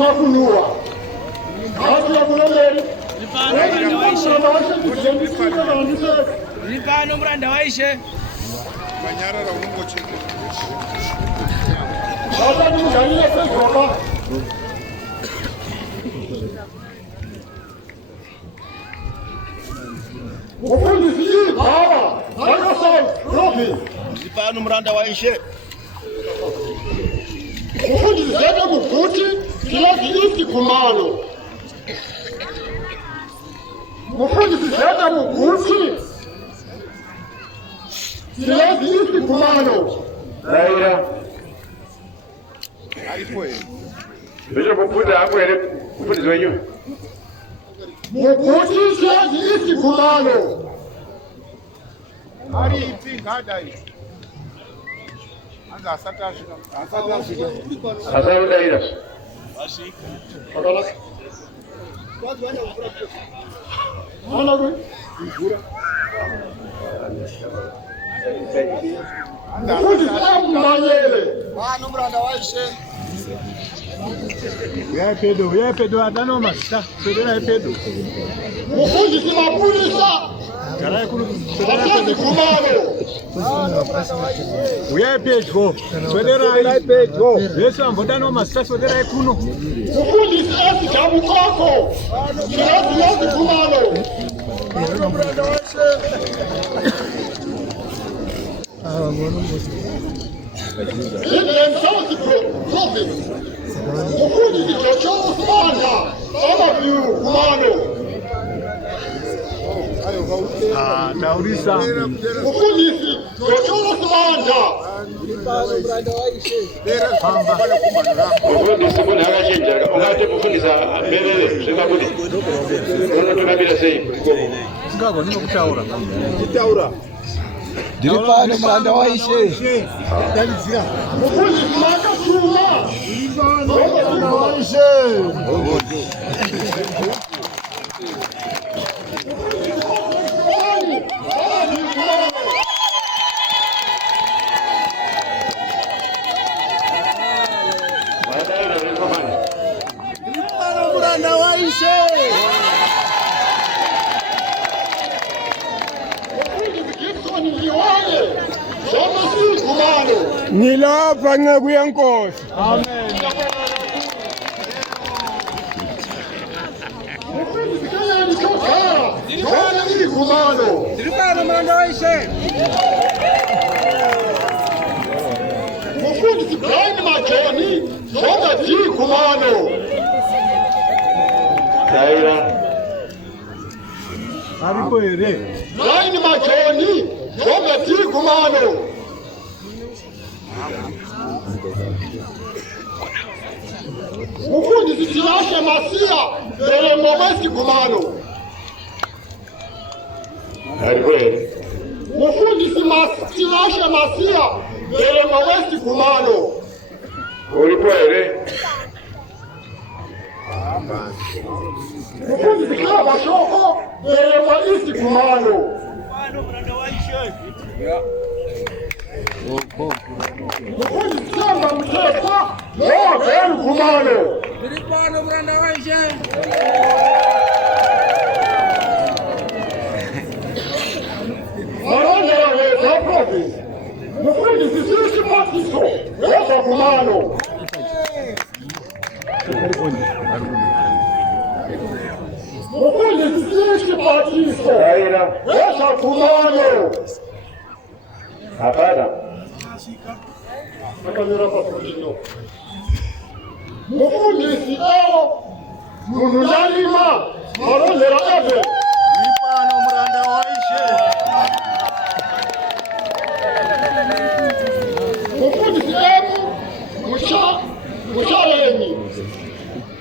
Nakunua. Hatu ya kulomeli. Ripano mranda waishe. Manyara ra ungo chiko. Hata ni mjania kwa kweVafundisi baba, rofi. Ripano mranda waishe. kweVafundisi zake mufuti kilazi isi kumano. kweVafundisi zake mufuti kilazi isi kumano. Laila. Alipoe. Ndio kufuta hapo ile kufundizwa wenyewe. Mufuti kilazi isi kumano. Ari ipi ngada hii. Anza asatashika. Sasa udaira. Basi. Akala. Ana gwe. KweVafundisi amanyele. Bano mranda waishe. Uya pedo adano masta. Pedera pedo. kweVafundisi mapulisa. Gara kulu. Asante kumano. Uya pedo. Pedera pedo. Yesu ambodano masta pedera kuno. kweVafundisi esi chamukoko. Kilazi kumano. Bano mranda waishe. Reverends province. kweVafundisi chochote kumano. Some of you kumano. Naulisa. kweVafundisi chochote kumano. Bano mranda waishe. Dera pamba bale kumanura. Kufundisa kuna hakachinja. Ungate kufundisa mbele zingabudi. Uno tunabila sei. Ngago niko kutaura. Kitaura. Diripano mranda waishe. kweVafundisi makachuma. Mranda waishe. Nilapa ngakuya nkosi. Amen. Ripano mranda waishe. kweVafundisi blind majoni, songa ji kumano. Laila. Aripo ere. Blind majoni, songa ji kumano. kweVafundisi tilashe masia, dele mwesi kumano. Alipoe. kweVafundisi tilashe masia, dele mwesi kumano. Ulipoele. kweVafundisi kila bashoko, dele mwesi kumano. Ripano mranda waishe. kweVafundisi samba mtesa, loa belu kumano. Ripano mranda waishe. Marondera weza province. kweVafundisi sisi patiso, weza kumano. kweVafundisi sisi patiso, Laila. weza kumano. Hapana. Akamera pasojino. kweVafundisi eo, mununalima, marondera ebe. Ripano mranda waishe. kweVafundisi emu, mushaleni.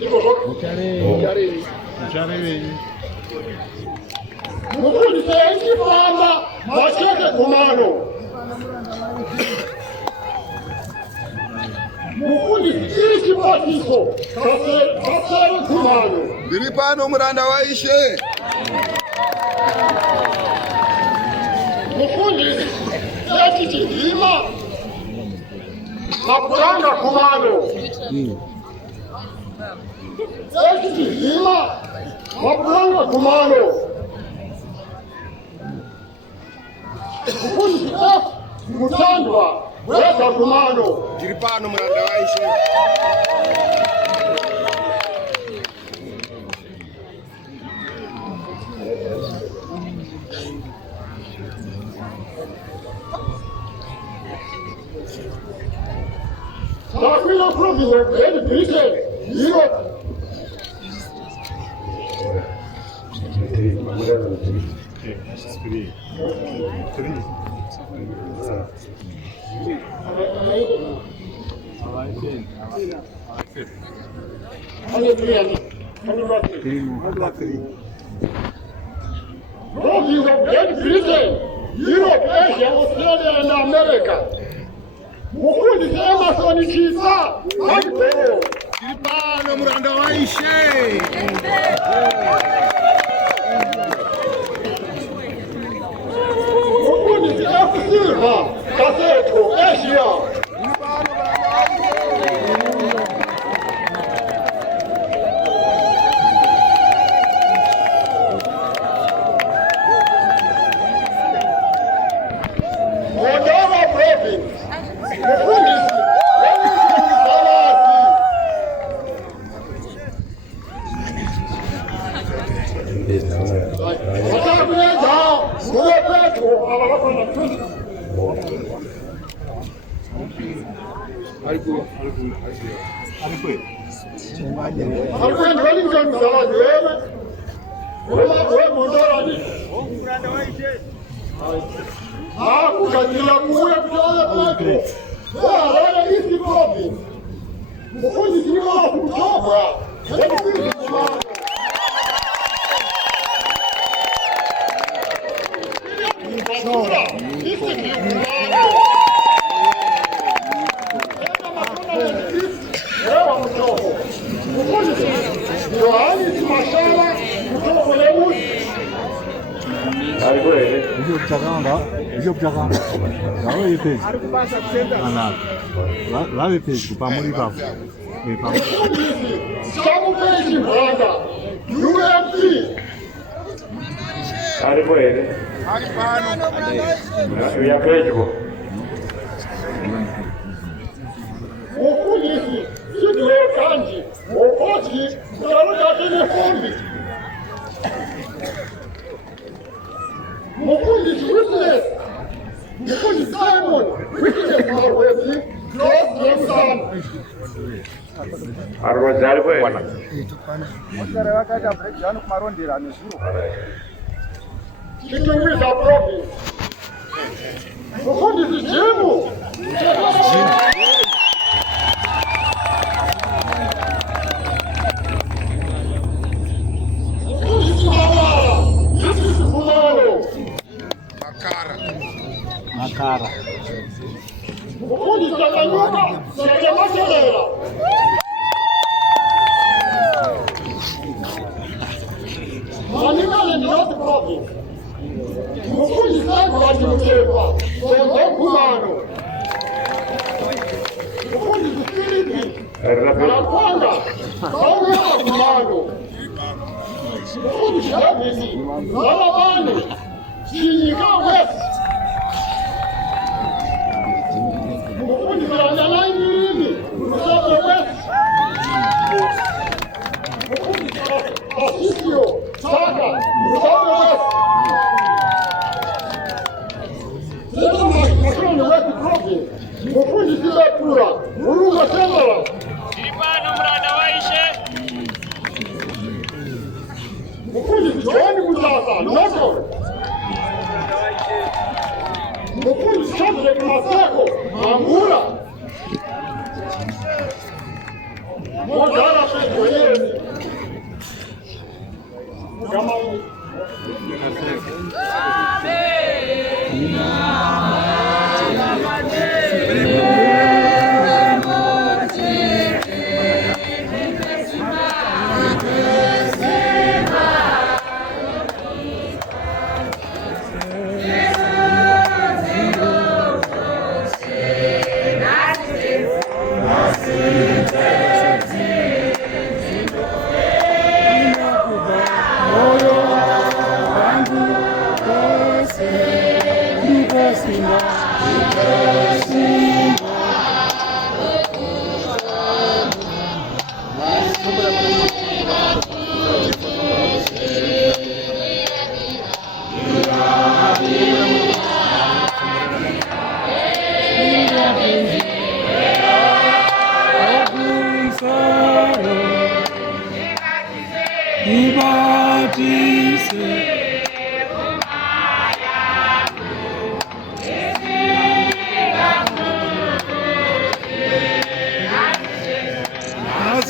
Iko so? Mushaleni. kweVafundisi enki pamba, macheke kumano. kweVafundisi isi patiso, kasere kumano. Ripano mranda waishe. kweVafundisi eti chihima, makuranga kumano. Ekitizima wabulanga kumalo. Mufundisi mutandwa weka kumalo. Jiripano mranda waishe. Takwila province of Great Britain, Europe. Province of Great Britain, Europe, Asia, Australia, and America. Mufundisi Emerson Chisa, Akipeo. Jiripano mranda waishe. Mufundisi Silva, Kaseto, Asia. Moldova province. Mufundisi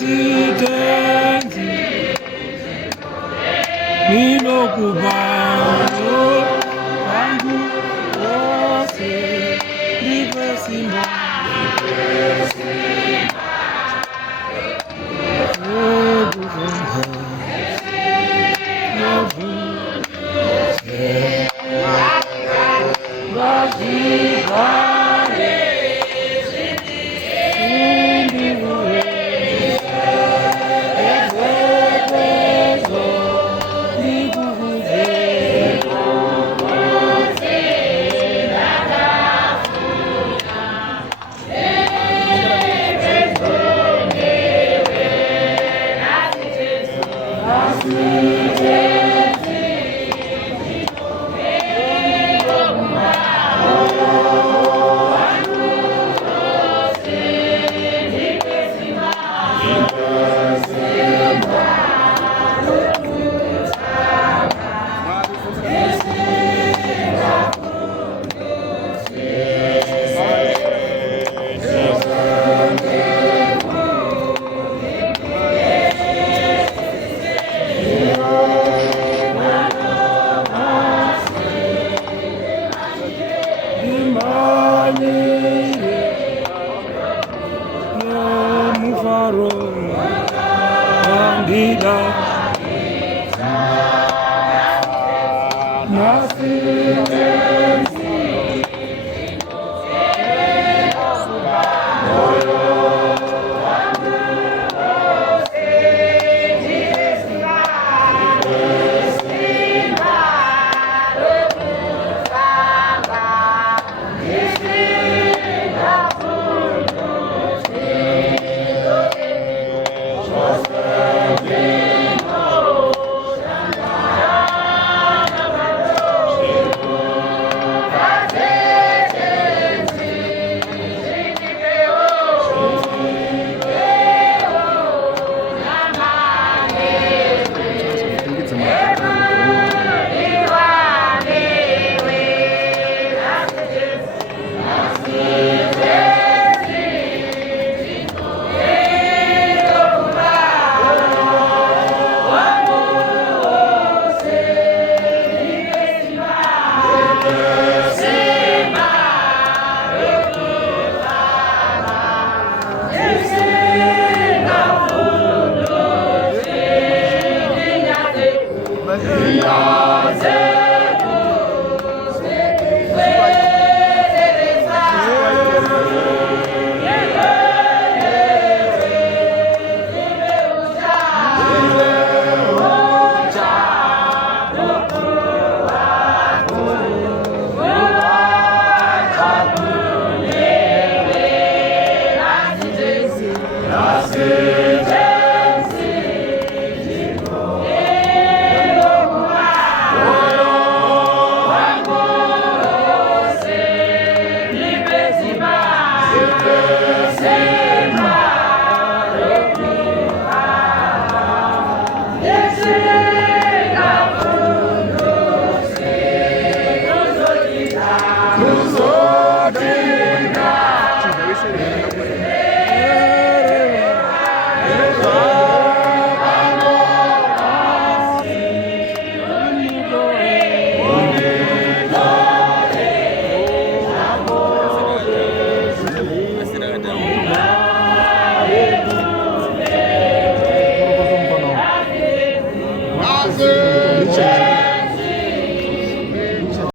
Amen.